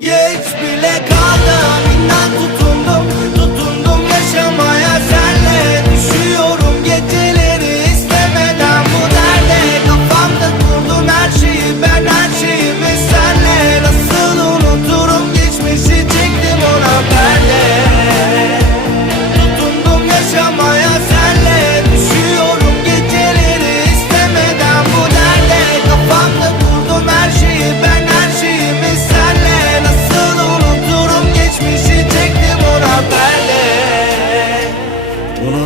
Yeah, it's been